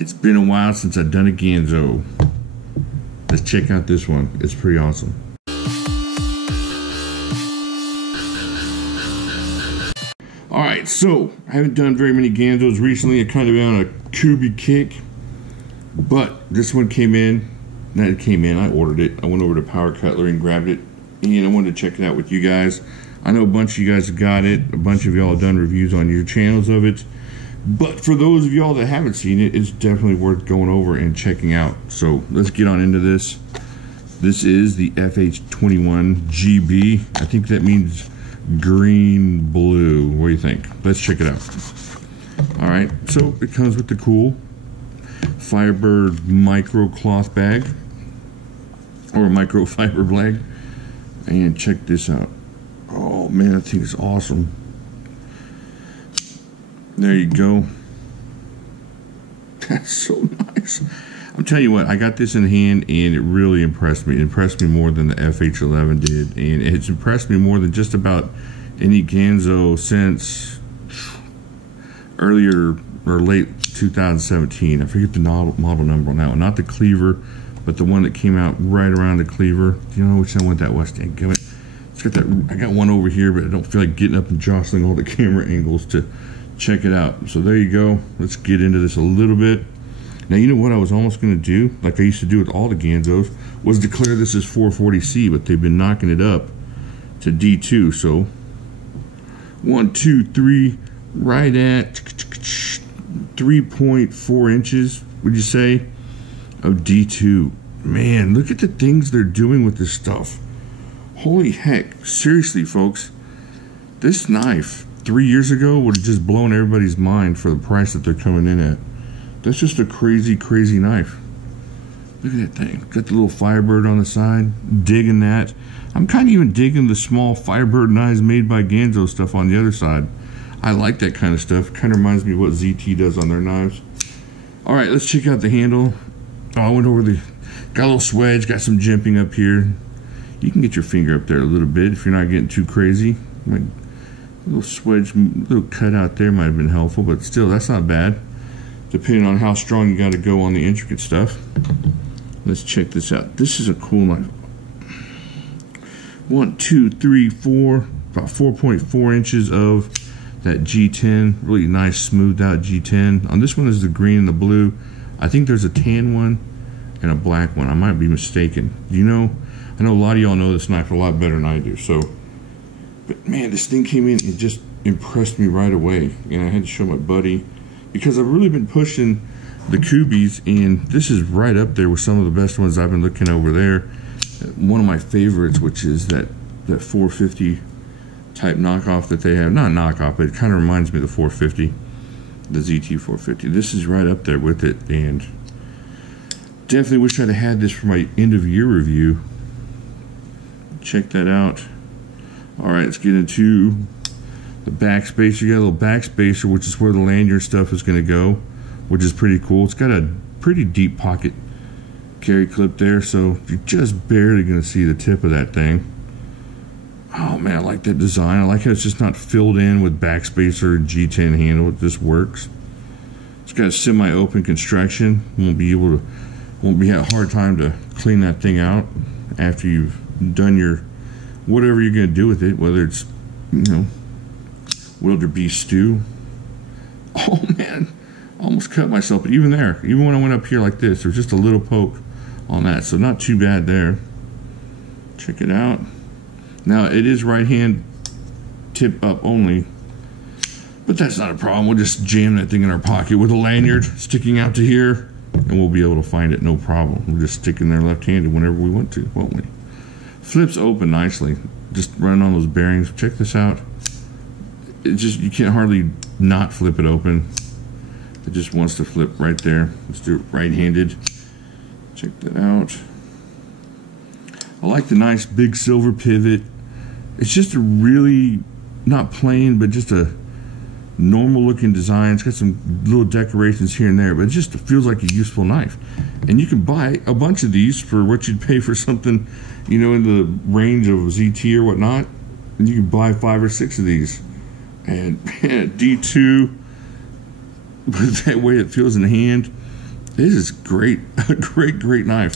It's been a while since I've done a Ganzo. Let's check out this one. It's pretty awesome. Alright, so I haven't done very many Ganzos recently. I kind of been on a Kubi kick. But this one came in. I ordered it. I went over to Power Cutlery and grabbed it. And I wanted to check it out with you guys. I know a bunch of you guys have got it. A bunch of y'all have done reviews on your channels of it. But for those of y'all that haven't seen it, it's definitely worth going over and checking out. So let's get on into this. This is the FH21 GB. I think that means green blue. What do you think? Let's check it out. Alright, so it comes with the cool Firebird micro cloth bag. Or microfiber bag. And check this out. Oh man, that thing is awesome. There you go. That's so nice. I'm telling you what, I got this in hand and it really impressed me. It impressed me more than the FH11 did. And it's impressed me more than just about any Ganzo since earlier or late 2017. I forget the model number on that one. Not the cleaver, but the one that came out right around the cleaver. Do you know which one that was? Dang, give it. It's got that. I got one over here, but I don't feel like getting up and jostling all the camera angles to check it out. So there you go. Let's get into this a little bit. Now, you know what I was almost going to do, like I used to do with all the Ganzos, was declare this as 440C, but they've been knocking it up to D2. So 1, 2, 3, right at 3.4 inches, would you say, of D2. Man, look at the things they're doing with this stuff. Holy heck. Seriously, folks. This knife 3 years ago would have just blown everybody's mind for the price that they're coming in at. That's just a crazy, crazy knife. Look at that thing. Got the little Firebird on the side. Digging that. I'm kind of even digging the small Firebird knives made by Ganzo stuff on the other side. I like that kind of stuff. Kind of reminds me of what ZT does on their knives. Alright, let's check out the handle. Oh, I went over the... Got a little swedge. Got some jimping up here. You can get your finger up there a little bit if you're not getting too crazy. A little swedge, little cut out there might have been helpful, but still, that's not bad. Depending on how strong you got to go on the intricate stuff. Let's check this out. This is a cool knife. 1, 2, 3, 4, about 4.4 inches of that G10. Really nice, smoothed out G10. On this one is the green and the blue. I think there's a tan one and a black one. I might be mistaken. You know, I know a lot of y'all know this knife a lot better than I do. So, but man, this thing came in, it just impressed me right away. And I had to show my buddy, because I've really been pushing the Kubis, and this is right up there with some of the best ones I've been looking over there. One of my favorites, which is that 450 type knockoff that they have. Not knockoff, but it kind of reminds me of the 450, the ZT 450. This is right up there with it, and definitely wish I'd have had this for my end of year review. Check that out. Alright, let's get into the backspacer. You got a little backspacer, which is where the lanyard stuff is going to go, which is pretty cool. It's got a pretty deep pocket carry clip there, so you're just barely going to see the tip of that thing. Oh man, I like that design. I like how it's just not filled in with backspacer and G10 handle. It just works. It's got a semi-open construction. Won't be a hard time to clean that thing out after you've done your whatever you're going to do with it, whether it's, you know, wildebeest stew. Oh man, almost cut myself, but even there, even when I went up here like this, there's just a little poke on that, so not too bad there. Check it out. Now it is right hand tip up only, but that's not a problem. We'll just jam that thing in our pocket with a lanyard sticking out to here, and we'll be able to find it no problem. We'll just stick in there left-handed whenever we want to, won't we? Flips open nicely, just running on those bearings. Check this out. It just, you can't hardly not flip it open. It just wants to flip right there. Let's do it right-handed. Check that out. I like the nice big silver pivot. It's just a really, not plain, but just a normal looking design. It's got some little decorations here and there, but it just feels like a useful knife. And you can buy a bunch of these for what you'd pay for something, you know, in the range of ZT or whatnot. And you can buy 5 or 6 of these. And man, D2, with that way it feels in the hand, This is great. A great knife.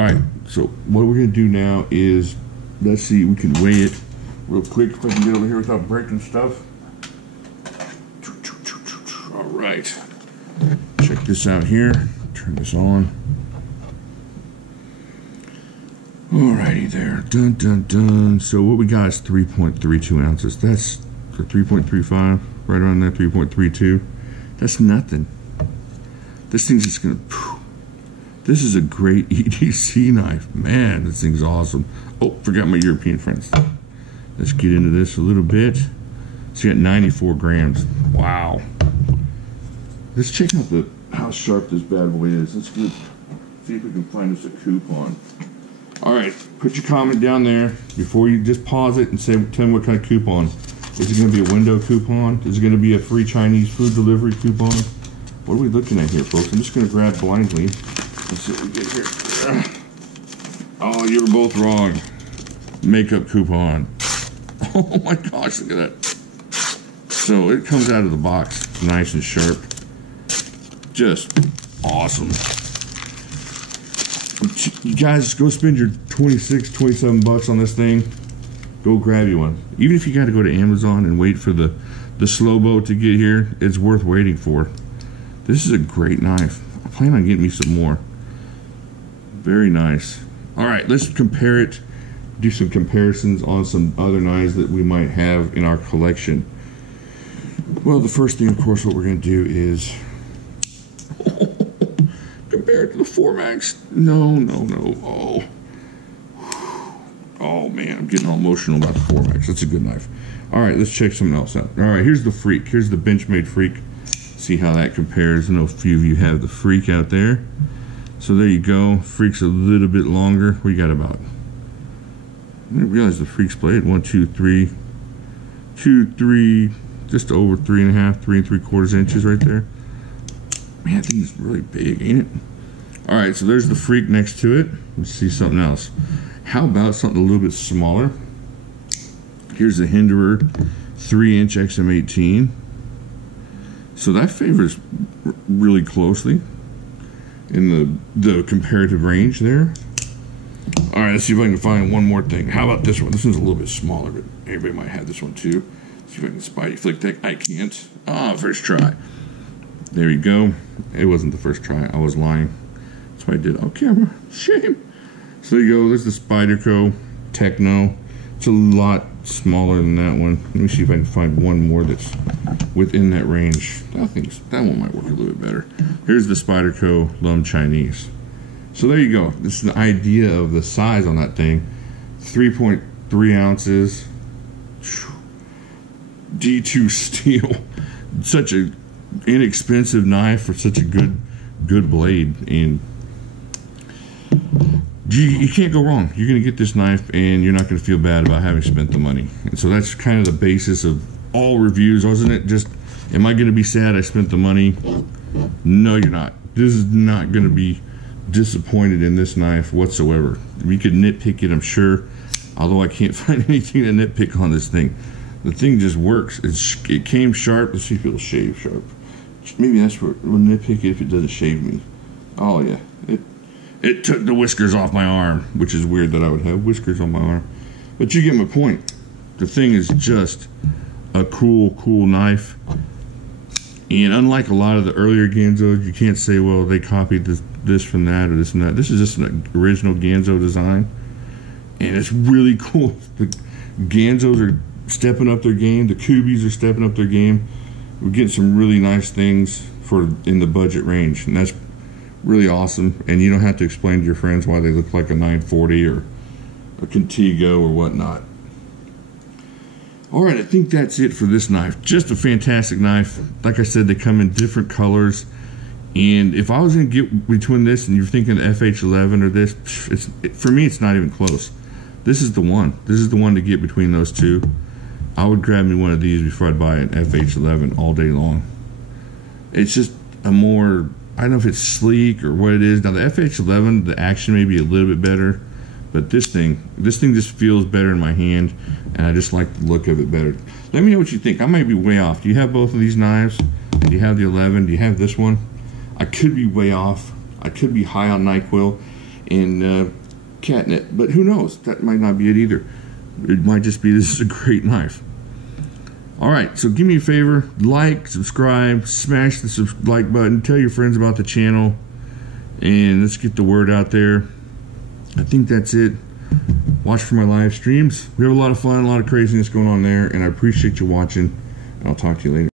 All right, so what we're gonna do now is, let's see, we can weigh it real quick if I can get over here without breaking stuff. All right, check this out here. Turn this on. Alrighty there. Dun dun dun. So what we got is 3.32 ounces. That's for 3.35, right around there, 3.32. That's nothing. This thing's just gonna. This is a great EDC knife, man. This thing's awesome. Oh, forgot my European friends. Let's get into this a little bit. So you got 94 grams. Wow. Let's check out how sharp this bad boy is. Let's see if we can find us a coupon. All right, put your comment down there before you just pause it and tell me what kind of coupon. Is it going to be a window coupon? Is it going to be a free Chinese food delivery coupon? What are we looking at here, folks? I'm just going to grab blindly. Let's see what we get here. Oh, you were both wrong. Makeup coupon. Oh my gosh, look at that. So it comes out of the box nice and sharp. Just awesome. You guys, go spend your 26, 27 bucks on this thing. Go grab you one. Even if you got to go to Amazon and wait for the slow boat to get here, it's worth waiting for. This is a great knife. I plan on getting me some more. Very nice. All right, let's compare it. Do some comparisons on some other knives that we might have in our collection. Well, the first thing, of course, what we're going to do is compare it to the 4-Max. No. Oh man, I'm getting all emotional about the 4-Max. That's a good knife. All right, let's check something else out. All right, here's the Freak. Here's the Benchmade Freak. See how that compares. I know a few of you have the Freak out there. So there you go. Freak's a little bit longer. We got about, I didn't realize the Freak's blade. 1, 2, 3, just over 3.5, 3 3/4 inches right there. Man, I think it's really big, ain't it? All right, so there's the Freak next to it. Let's see something else. How about something a little bit smaller? Here's the Hinderer 3-inch XM18. So that favors really closely in the comparative range there. All right, let's see if I can find one more thing. How about this one? This one's a little bit smaller, but everybody might have this one too. See if I can spidey flick that. I can't. Ah, first try. There you go. It wasn't the first try. I was lying. That's what I did on camera. Shame. So there you go. There's the Spyderco Techno. It's a lot smaller than that one. Let me see if I can find one more that's within that range. I think that one might work a little bit better. Here's the Spyderco Lum Chinese. So there you go. This is the idea of the size on that thing. 3.3 ounces. D2 steel. Such a inexpensive knife for such a good blade, and you can't go wrong. You're gonna get this knife and you're not gonna feel bad about having spent the money. And so that's kind of the basis of all reviews, wasn't it? Just, am I gonna be sad I spent the money? No, you're not. This is not gonna be disappointed in this knife whatsoever. We could nitpick it, I'm sure, although I can't find anything to nitpick on this thing. The thing just works. It came sharp. Let's see if it'll shave sharp. Maybe that's where we'll nitpick it if it doesn't shave me. Oh yeah, it took the whiskers off my arm, which is weird that I would have whiskers on my arm. But you get my point. The thing is just a cool knife. And unlike a lot of the earlier Ganzos, you can't say, well, they copied this from that or this and that. This is just an original Ganzo design, and it's really cool. The Ganzos are stepping up their game. The Kubis are stepping up their game. We're getting some really nice things in the budget range, and that's really awesome. And you don't have to explain to your friends why they look like a 940 or a Contigo or whatnot. All right, I think that's it for this knife. Just a fantastic knife. Like I said, they come in different colors. And if I was going to get between this and you're thinking FH11 or this, for me, it's not even close. This is the one. This is the one to get between those two. I would grab me one of these before I'd buy an FH11 all day long. It's just a more, I don't know if it's sleek or what it is. Now the FH11, the action may be a little bit better, but this thing just feels better in my hand, and I just like the look of it better. Let me know what you think. I might be way off. Do you have both of these knives? Do you have the 11? Do you have this one? I could be way off. I could be high on NyQuil and catnip, but who knows? That might not be it either. It might just be this is a great knife. Alright, so give me a favor, like, subscribe, smash the like button, tell your friends about the channel, and let's get the word out there. I think that's it. Watch for my live streams. We have a lot of fun, a lot of craziness going on there, and I appreciate you watching, and I'll talk to you later.